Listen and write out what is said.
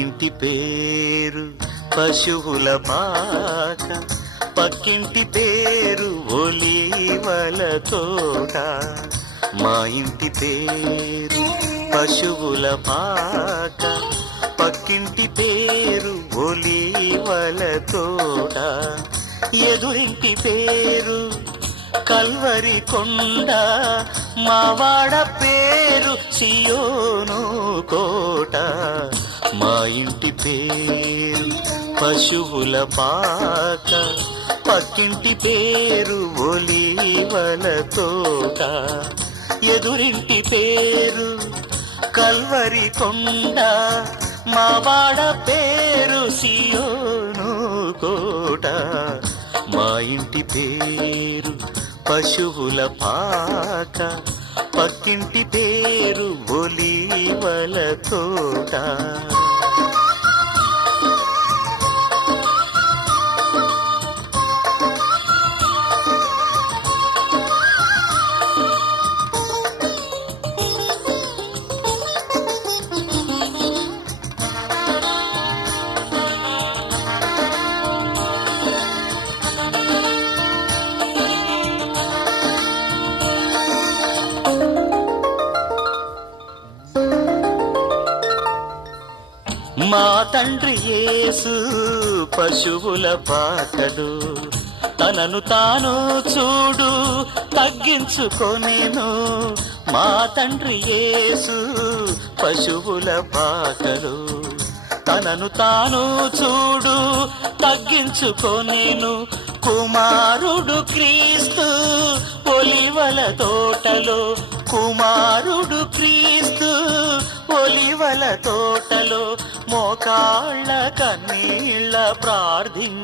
ఇంటి పేరు పశువుల పాక, పక్కింటి పేరు ఒలీవల తోట. మా ఇంటి పేరు పశువుల పాక, పక్కింటి పేరు ఒలీవల తోట. ఎదురింటి పేరు కల్వరి కొండ, మావాడ పేరు సియోను కోట. మా ఇంటి పేరు పశువుల పాక, పక్కింటి పేరు ఒలీవల తోట. ఎదురింటి పేరు కల్వరి కొండ, మావాడ పేరు సియోను కోట. మా ఇంటి పేరు పశువుల పాక, పక్కింటి పేరు ఒలీవల తోట. మా తండ్రి యేసు పశువుల పాకడు, తనను తాను చూడు తగ్గించుకొనెను. మా తండ్రి యేసు పశువుల పాకడు, తనను తాను చూడు తగ్గించుకొనెను. కుమారుడు క్రీస్తు ఒలీవల తోటలో, కుమారుడు క్రీస్తు ఒలీవల తోటలో మోకాళ్ళ కన్నీళ్ళ ప్రార్థించు.